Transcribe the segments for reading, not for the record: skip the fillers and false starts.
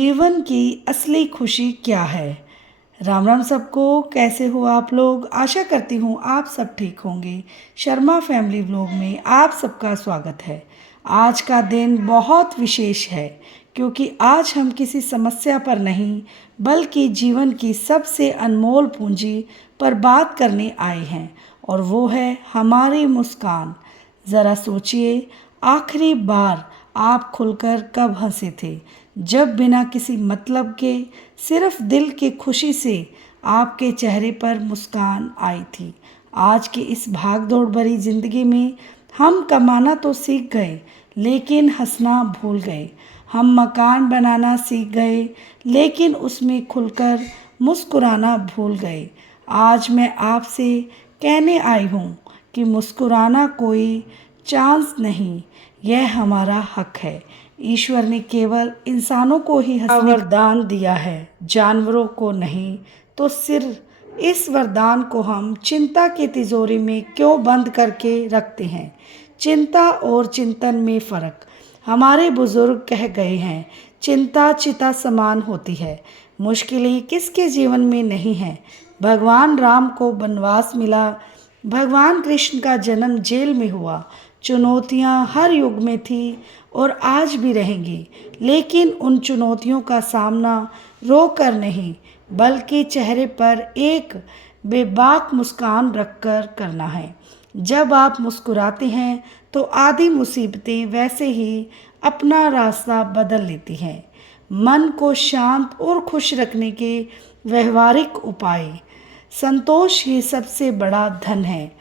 जीवन की असली खुशी क्या है। राम राम सबको, कैसे हो आप लोग। आशा करती हूँ आप सब ठीक होंगे। शर्मा फैमिली व्लॉग में आप सबका स्वागत है। आज का दिन बहुत विशेष है क्योंकि आज हम किसी समस्या पर नहीं बल्कि जीवन की सबसे अनमोल पूंजी पर बात करने आए हैं, और वो है हमारी मुस्कान। ज़रा सोचिए, आखिरी बार आप खुलकर कब हंसे थे, जब बिना किसी मतलब के सिर्फ दिल की खुशी से आपके चेहरे पर मुस्कान आई थी। आज की इस भागदौड़ भरी जिंदगी में हम कमाना तो सीख गए लेकिन हंसना भूल गए। हम मकान बनाना सीख गए लेकिन उसमें खुलकर मुस्कुराना भूल गए। आज मैं आपसे कहने आई हूँ कि मुस्कुराना कोई चांस नहीं, यह हमारा हक है। ईश्वर ने केवल इंसानों को ही हंसने का वरदान दिया है, जानवरों को नहीं। तो सिर्फ इस वरदान को हम चिंता की तिजोरी में क्यों बंद करके रखते हैं। चिंता और चिंतन में फ़र्क। हमारे बुजुर्ग कह गए हैं, चिंता चिता समान होती है। मुश्किलें किसके जीवन में नहीं है। भगवान राम को वनवास मिला, भगवान कृष्ण का जन्म जेल में हुआ। चुनौतियां हर युग में थी और आज भी रहेंगी, लेकिन उन चुनौतियों का सामना रो कर नहीं बल्कि चेहरे पर एक बेबाक मुस्कान रखकर करना है। जब आप मुस्कुराते हैं तो आधी मुसीबतें वैसे ही अपना रास्ता बदल लेती हैं। मन को शांत और खुश रखने के व्यवहारिक उपाय। संतोष ही सबसे बड़ा धन है।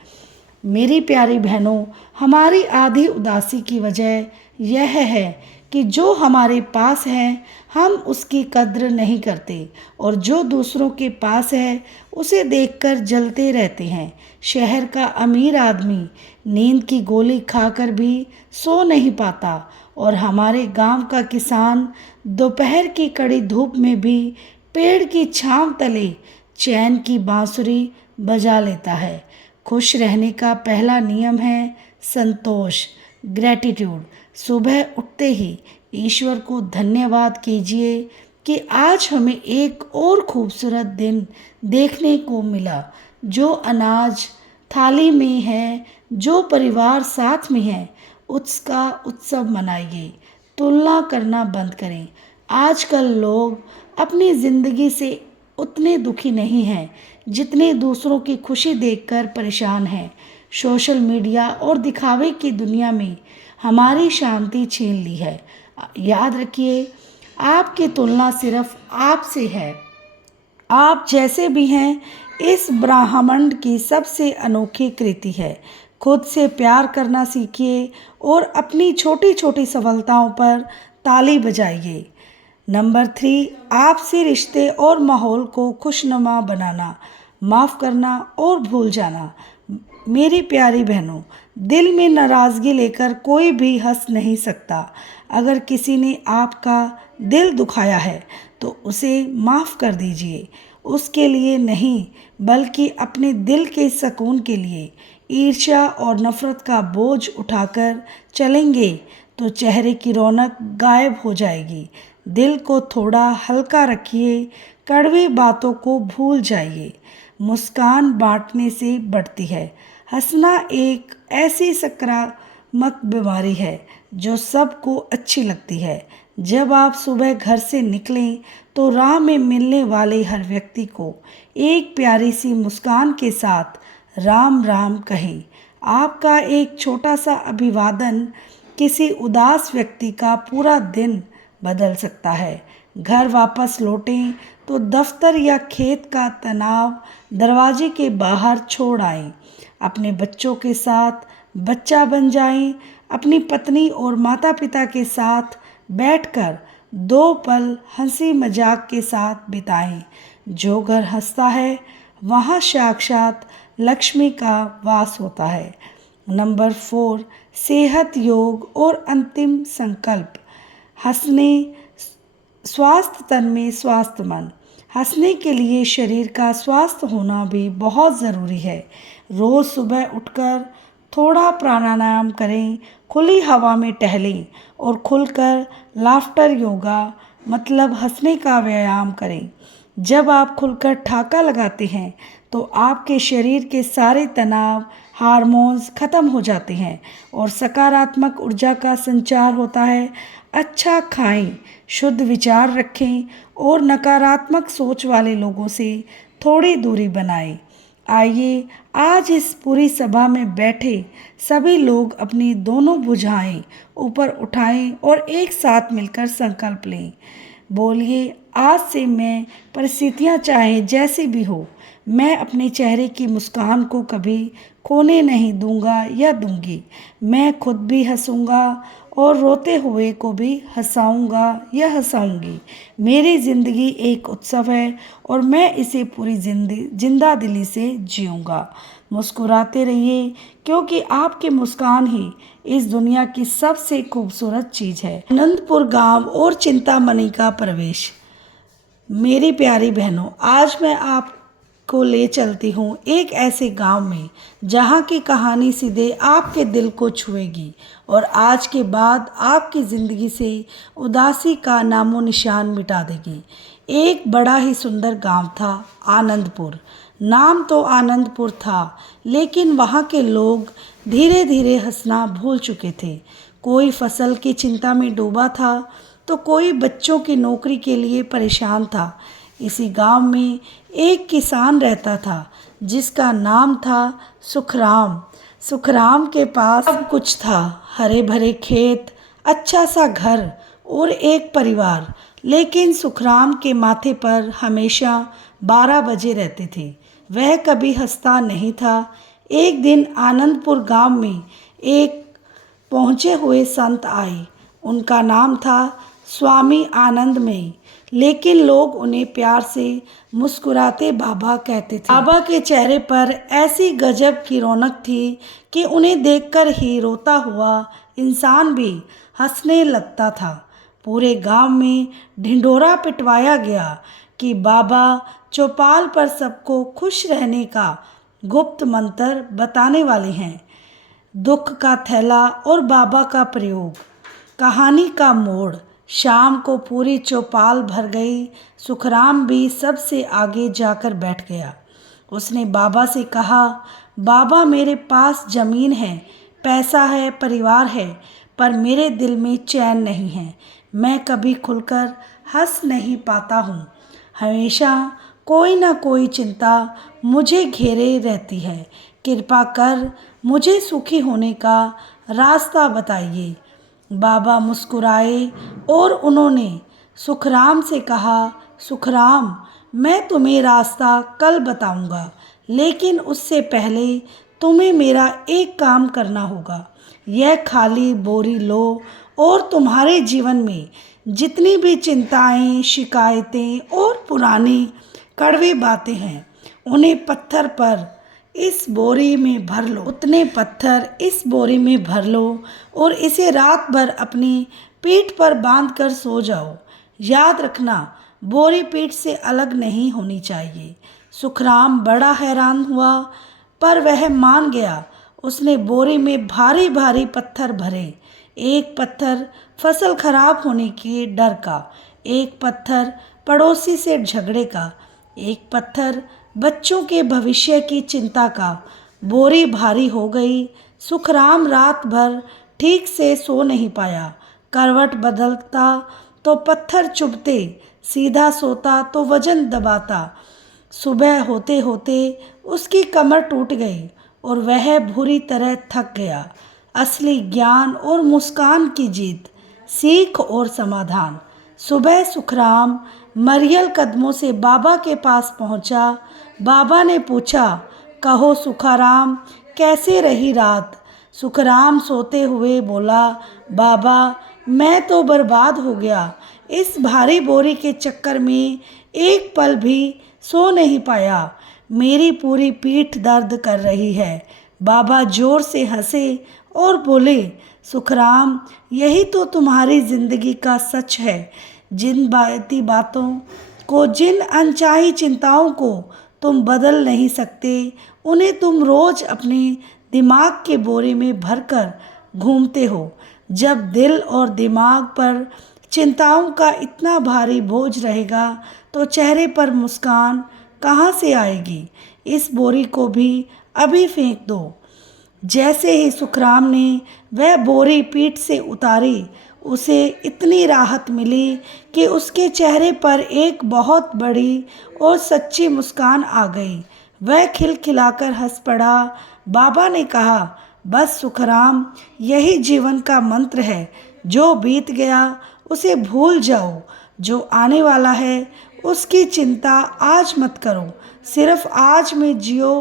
मेरी प्यारी बहनों, हमारी आधी उदासी की वजह यह है कि जो हमारे पास है हम उसकी कद्र नहीं करते, और जो दूसरों के पास है उसे देखकर जलते रहते हैं। शहर का अमीर आदमी नींद की गोली खाकर भी सो नहीं पाता, और हमारे गांव का किसान दोपहर की कड़ी धूप में भी पेड़ की छांव तले चैन की बांसुरी बजा लेता है। खुश रहने का पहला नियम है संतोष, ग्रैटिट्यूड। सुबह उठते ही ईश्वर को धन्यवाद कीजिए कि आज हमें एक और खूबसूरत दिन देखने को मिला। जो अनाज थाली में है, जो परिवार साथ में है, उसका उत्सव मनाइए। तुलना करना बंद करें। आजकल लोग अपनी ज़िंदगी से उतने दुखी नहीं हैं जितने दूसरों की खुशी देखकर परेशान हैं। सोशल मीडिया और दिखावे की दुनिया में हमारी शांति छीन ली है। याद रखिए, आपकी तुलना सिर्फ आपसे है। आप जैसे भी हैं, इस ब्रह्मांड की सबसे अनोखी कृति है। खुद से प्यार करना सीखिए और अपनी छोटी छोटी सफलताओं पर ताली बजाइए। नंबर 3, आपसी रिश्ते और माहौल को खुशनुमा बनाना, माफ़ करना और भूल जाना। मेरी प्यारी बहनों, दिल में नाराज़गी लेकर कोई भी हंस नहीं सकता। अगर किसी ने आपका दिल दुखाया है तो उसे माफ़ कर दीजिए। उसके लिए नहीं बल्कि अपने दिल के सुकून के लिए। ईर्ष्या और नफ़रत का बोझ उठाकर चलेंगे तो चेहरे की रौनक गायब हो जाएगी। दिल को थोड़ा हल्का रखिए, कड़वी बातों को भूल जाइए। मुस्कान बांटने से बढ़ती है। हंसना एक ऐसी सकारात्मक बीमारी है जो सबको अच्छी लगती है। जब आप सुबह घर से निकलें तो राह में मिलने वाले हर व्यक्ति को एक प्यारी सी मुस्कान के साथ राम राम कहें। आपका एक छोटा सा अभिवादन किसी उदास व्यक्ति का पूरा दिन बदल सकता है। घर वापस लौटें तो दफ्तर या खेत का तनाव दरवाजे के बाहर छोड़ आएं। अपने बच्चों के साथ बच्चा बन जाएं। अपनी पत्नी और माता पिता के साथ बैठकर 2 पल हंसी मजाक के साथ बिताएं। जो घर हंसता है वहाँ साक्षात लक्ष्मी का वास होता है। नंबर 4, सेहत, योग और अंतिम संकल्प। हंसने स्वास्थ्य तन में स्वास्थ्य मन। हंसने के लिए शरीर का स्वास्थ्य होना भी बहुत ज़रूरी है। रोज़ सुबह उठकर थोड़ा प्राणायाम करें, खुली हवा में टहलें और खुलकर लाफ्टर योगा मतलब हंसने का व्यायाम करें। जब आप खुलकर ठहाका लगाते हैं तो आपके शरीर के सारे तनाव, हार्मोन्स खत्म हो जाते हैं और सकारात्मक ऊर्जा का संचार होता है। अच्छा खाएं, शुद्ध विचार रखें और नकारात्मक सोच वाले लोगों से थोड़ी दूरी बनाएं। आइए आज इस पूरी सभा में बैठे सभी लोग अपनी दोनों भुजाएं ऊपर उठाएं और एक साथ मिलकर संकल्प लें। बोलिए, आज से मैं परिस्थितियां चाहे जैसी भी हो, मैं अपने चेहरे की मुस्कान को कभी खोने नहीं दूंगा या दूंगी। मैं खुद भी हंसूंगा और रोते हुए को भी हंसाऊंगा या हंसाऊंगी। मेरी ज़िंदगी एक उत्सव है और मैं इसे पूरी जिंदा दिली से जीऊंगा। मुस्कुराते रहिए क्योंकि आपकी मुस्कान ही इस दुनिया की सबसे खूबसूरत चीज़ है। आनंदपुर गांव और चिंतामणि का प्रवेश। मेरी प्यारी बहनों, आज मैं आपको ले चलती हूँ एक ऐसे गांव में जहाँ की कहानी सीधे आपके दिल को छुएगी और आज के बाद आपकी ज़िंदगी से उदासी का नामो निशान मिटा देगी। एक बड़ा ही सुंदर गांव था आनंदपुर। नाम तो आनंदपुर था, लेकिन वहाँ के लोग धीरे धीरे हंसना भूल चुके थे। कोई फसल की चिंता में डूबा था तो कोई बच्चों की नौकरी के लिए परेशान था। इसी गांव में एक किसान रहता था जिसका नाम था सुखराम। सुखराम के पास सब कुछ था, हरे भरे खेत, अच्छा सा घर और एक परिवार। लेकिन सुखराम के माथे पर हमेशा 12 बजे रहते थे। वह कभी हंसता नहीं था। एक दिन आनंदपुर गांव में एक पहुँचे हुए संत आए। उनका नाम था स्वामी आनंदमयी, लेकिन लोग उन्हें प्यार से मुस्कुराते बाबा कहते थे। बाबा के चेहरे पर ऐसी गजब की रौनक थी कि उन्हें देखकर ही रोता हुआ इंसान भी हंसने लगता था। पूरे गांव में ढिंढोरा पिटवाया गया कि बाबा चौपाल पर सबको खुश रहने का गुप्त मंत्र बताने वाले हैं। दुख का थैला और बाबा का प्रयोग। कहानी का मोड़। शाम को पूरी चौपाल भर गई। सुखराम भी सबसे आगे जाकर बैठ गया। उसने बाबा से कहा, बाबा मेरे पास ज़मीन है, पैसा है, परिवार है, पर मेरे दिल में चैन नहीं है। मैं कभी खुलकर हंस नहीं पाता हूँ। हमेशा कोई ना कोई चिंता मुझे घेरे रहती है। कृपा कर मुझे सुखी होने का रास्ता बताइए। बाबा मुस्कुराए और उन्होंने सुखराम से कहा, सुखराम, मैं तुम्हें रास्ता कल बताऊंगा, लेकिन उससे पहले तुम्हें मेरा एक काम करना होगा। यह खाली बोरी लो और तुम्हारे जीवन में जितनी भी चिंताएं, शिकायतें और पुरानी कड़वी बातें हैं, उन्हें पत्थर पर इस बोरी में भर लो। उतने पत्थर इस बोरी में भर लो और इसे रात भर अपनी पीठ पर बांध कर सो जाओ। याद रखना, बोरी पीठ से अलग नहीं होनी चाहिए। सुखराम बड़ा हैरान हुआ, पर वह मान गया। उसने बोरी में भारी भारी पत्थर भरे। एक पत्थर फसल खराब होने के डर का, एक पत्थर पड़ोसी से झगड़े का, एक पत्थर बच्चों के भविष्य की चिंता का। बोरी भारी हो गई। सुखराम रात भर ठीक से सो नहीं पाया। करवट बदलता तो पत्थर चुभते, सीधा सोता तो वजन दबाता। सुबह होते होते उसकी कमर टूट गई और वह बुरी तरह थक गया। असली ज्ञान और मुस्कान की जीत, सीख और समाधान। सुबह सुखराम मरियल कदमों से बाबा के पास पहुंचा। बाबा ने पूछा, कहो सुखाराम, कैसे रही रात? सुखराम सोते हुए बोला, बाबा मैं तो बर्बाद हो गया। इस भारी बोरी के चक्कर में एक पल भी सो नहीं पाया। मेरी पूरी पीठ दर्द कर रही है। बाबा जोर से हंसे और बोले, सुखराम, यही तो तुम्हारी जिंदगी का सच है। जिन बातों को, जिन अनचाही चिंताओं को तुम बदल नहीं सकते, उन्हें तुम रोज अपने दिमाग के बोरे में भरकर घूमते हो। जब दिल और दिमाग पर चिंताओं का इतना भारी बोझ रहेगा तो चेहरे पर मुस्कान कहाँ से आएगी। इस बोरी को भी अभी फेंक दो। जैसे ही सुखराम ने वह बोरी पीठ से उतारी, उसे इतनी राहत मिली कि उसके चेहरे पर एक बहुत बड़ी और सच्ची मुस्कान आ गई। वह खिलखिलाकर हंस पड़ा। बाबा ने कहा, बस सुखराम, यही जीवन का मंत्र है। जो बीत गया उसे भूल जाओ, जो आने वाला है उसकी चिंता आज मत करो। सिर्फ आज में जियो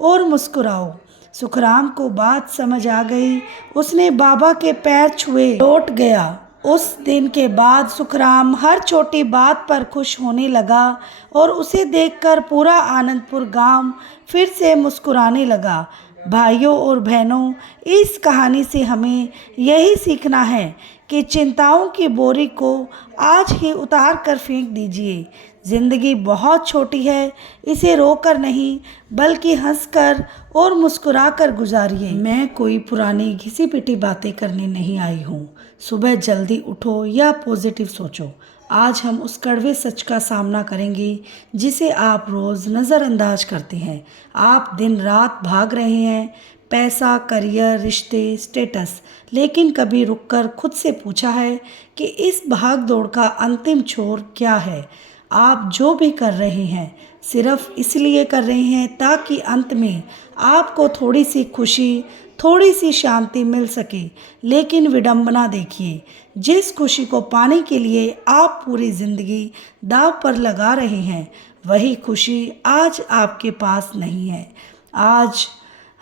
और मुस्कुराओ। सुखराम को बात समझ आ गई। उसने बाबा के पैर छुए लौट गया। उस दिन के बाद सुखराम हर छोटी बात पर खुश होने लगा और उसे देखकर पूरा आनंदपुर गांव फिर से मुस्कुराने लगा। भाइयों और बहनों, इस कहानी से हमें यही सीखना है कि चिंताओं की बोरी को आज ही उतार कर फेंक दीजिए। ज़िंदगी बहुत छोटी है, इसे रोकर नहीं बल्कि हंसकर और मुस्कुराकर गुजारिए। मैं कोई पुरानी घिसी पिटी बातें करने नहीं आई हूँ। सुबह जल्दी उठो या पॉजिटिव सोचो। आज हम उस कड़वे सच का सामना करेंगे जिसे आप रोज़ नज़रअंदाज करते हैं। आप दिन रात भाग रहे हैं, पैसा, करियर, रिश्ते, स्टेटस, लेकिन कभी रुककर खुद से पूछा है कि इस भाग दौड़ का अंतिम छोर क्या है। आप जो भी कर रहे हैं सिर्फ इसलिए कर रहे हैं ताकि अंत में आपको थोड़ी सी खुशी, थोड़ी सी शांति मिल सके। लेकिन विडंबना देखिए, जिस खुशी को पाने के लिए आप पूरी ज़िंदगी दांव पर लगा रहे हैं, वही खुशी आज आपके पास नहीं है। आज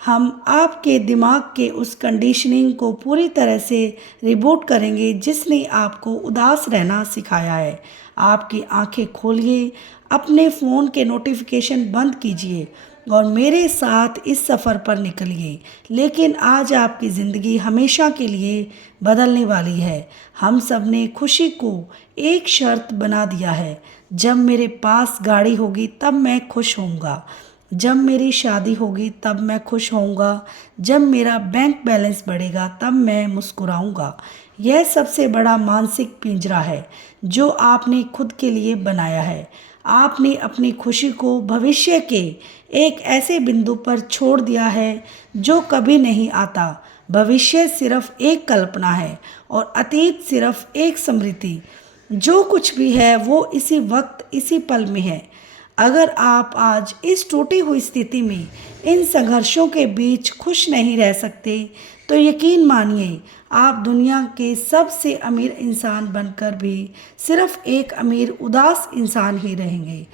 हम आपके दिमाग के उस कंडीशनिंग को पूरी तरह से रिबूट करेंगे जिसने आपको उदास रहना सिखाया है। आपकी आंखें खोलिए, अपने फ़ोन के नोटिफिकेशन बंद कीजिए और मेरे साथ इस सफ़र पर निकलिए। लेकिन आज आपकी ज़िंदगी हमेशा के लिए बदलने वाली है। हम सब ने खुशी को एक शर्त बना दिया है। जब मेरे पास गाड़ी होगी तब मैं खुश होऊंगा, जब मेरी शादी होगी तब मैं खुश होऊंगा, जब मेरा बैंक बैलेंस बढ़ेगा तब मैं मुस्कुराऊंगा। यह सबसे बड़ा मानसिक पिंजरा है जो आपने खुद के लिए बनाया है। आपने अपनी खुशी को भविष्य के एक ऐसे बिंदु पर छोड़ दिया है जो कभी नहीं आता। भविष्य सिर्फ एक कल्पना है और अतीत सिर्फ एक स्मृति। जो कुछ भी है वो इसी वक्त, इसी पल में है। अगर आप आज इस टूटी हुई स्थिति में, इन संघर्षों के बीच खुश नहीं रह सकते, तो यकीन मानिए आप दुनिया के सबसे अमीर इंसान बनकर भी सिर्फ एक अमीर उदास इंसान ही रहेंगे।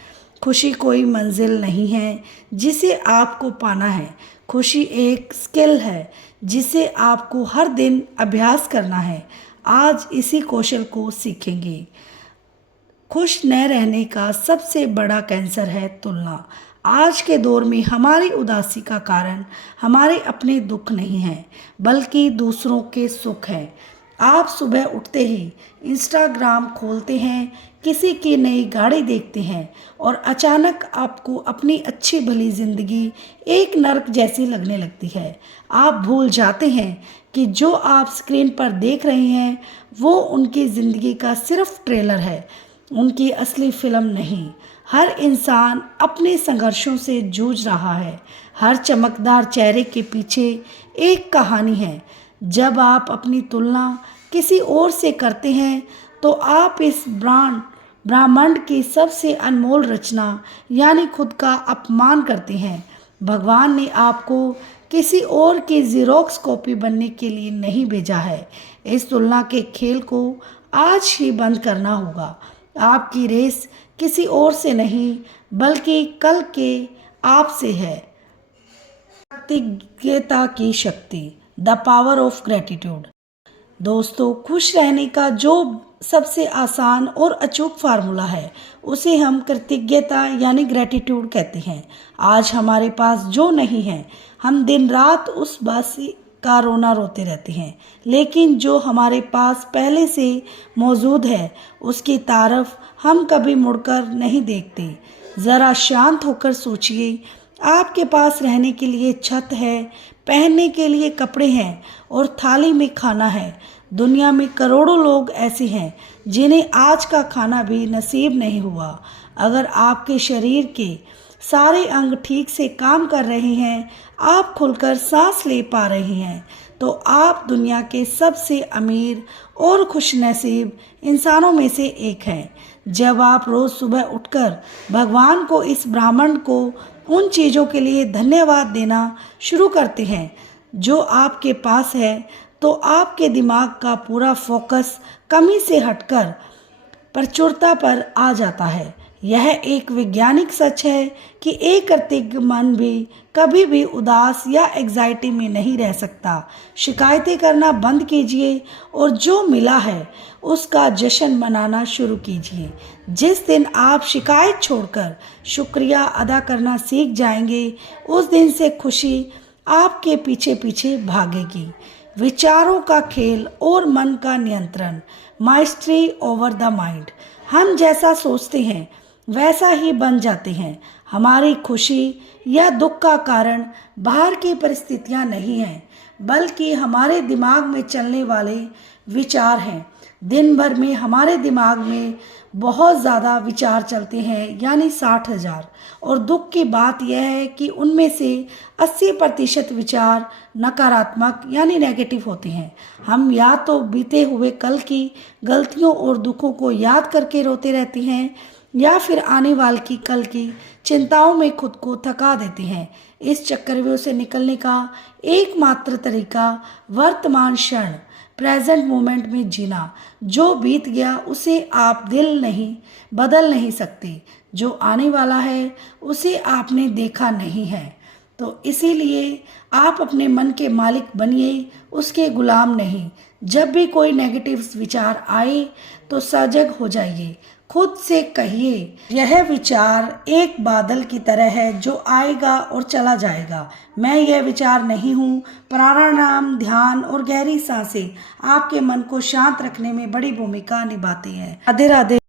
खुशी कोई मंजिल नहीं है जिसे आपको पाना है। खुशी एक स्किल है जिसे आपको हर दिन अभ्यास करना है। आज इसी कौशल को सीखेंगे। खुश न रहने का सबसे बड़ा कैंसर है तुलना। आज के दौर में हमारी उदासी का कारण हमारे अपने दुख नहीं हैं बल्कि दूसरों के सुख हैं। आप सुबह उठते ही इंस्टाग्राम खोलते हैं, किसी की नई गाड़ी देखते हैं और अचानक आपको अपनी अच्छी भली ज़िंदगी एक नर्क जैसी लगने लगती है। आप भूल जाते हैं कि जो आप स्क्रीन पर देख रहे हैं वो उनकी ज़िंदगी का सिर्फ ट्रेलर है, उनकी असली फिल्म नहीं। हर इंसान अपने संघर्षों से जूझ रहा है। हर चमकदार चेहरे के पीछे एक कहानी है। जब आप अपनी तुलना किसी और से करते हैं तो आप इस ब्रह्मांड की सबसे अनमोल रचना यानी खुद का अपमान करते हैं। भगवान ने आपको किसी और की ज़ेरॉक्स कॉपी बनने के लिए नहीं भेजा है। इस तुलना के खेल को आज ही बंद करना होगा। आपकी रेस किसी और से नहीं बल्कि कल के आप से है। कृतज्ञता की शक्ति, द पावर ऑफ ग्रेटिट्यूड। दोस्तों, खुश रहने का जो सबसे आसान और अचूक फार्मूला है उसे हम कृतज्ञता यानी ग्रेटिट्यूड कहते हैं। आज हमारे पास जो नहीं है, हम दिन रात उस बासी का रोना रोते रहते हैं, लेकिन जो हमारे पास पहले से मौजूद है उसकी तारीफ हम कभी मुड़कर नहीं देखते। ज़रा शांत होकर सोचिए, आपके पास रहने के लिए छत है, पहनने के लिए कपड़े हैं और थाली में खाना है। दुनिया में करोड़ों लोग ऐसे हैं जिन्हें आज का खाना भी नसीब नहीं हुआ। अगर आपके शरीर के सारे अंग ठीक से काम कर रहे हैं, आप खुलकर सांस ले पा रहे हैं, तो आप दुनिया के सबसे अमीर और खुशनसीब इंसानों में से एक हैं। जब आप रोज़ सुबह उठकर भगवान को, इस ब्राह्मण को उन चीज़ों के लिए धन्यवाद देना शुरू करते हैं जो आपके पास है, तो आपके दिमाग का पूरा फोकस कमी से हटकर प्रचुरता पर आ जाता है। यह एक वैज्ञानिक सच है कि एक कृतज्ञ मन भी कभी भी उदास या एग्जाइटी में नहीं रह सकता। शिकायतें करना बंद कीजिए और जो मिला है उसका जश्न मनाना शुरू कीजिए। जिस दिन आप शिकायत छोड़कर शुक्रिया अदा करना सीख जाएंगे, उस दिन से खुशी आपके पीछे पीछे भागेगी। विचारों का खेल और मन का नियंत्रण, माइस्ट्री ओवर द माइंड। हम जैसा सोचते हैं वैसा ही बन जाते हैं। हमारी खुशी या दुख का कारण बाहर की परिस्थितियां नहीं हैं, बल्कि हमारे दिमाग में चलने वाले विचार हैं। दिन भर में हमारे दिमाग में बहुत ज़्यादा विचार चलते हैं, यानी 60,000। और दुख की बात यह है कि उनमें से 80% विचार नकारात्मक यानी नेगेटिव होते हैं। हम या तो बीते हुए कल की गलतियों और दुखों को याद करके रोते रहते हैं, या फिर आने वाले की कल की चिंताओं में खुद को थका देते हैं। इस चक्रव्यूह से निकलने का एकमात्र तरीका वर्तमान क्षण, प्रेजेंट मोमेंट में जीना। जो बीत गया उसे आप बदल नहीं सकते, जो आने वाला है उसे आपने देखा नहीं है। तो इसीलिए आप अपने मन के मालिक बनिए, उसके गुलाम नहीं। जब भी कोई नेगेटिव विचार आए तो सजग हो जाइए। खुद से कहिए, यह विचार एक बादल की तरह है जो आएगा और चला जाएगा। मैं यह विचार नहीं हूँ। प्राणायाम, ध्यान और गहरी सांसें आपके मन को शांत रखने में बड़ी भूमिका निभाती हैं। राधे राधे।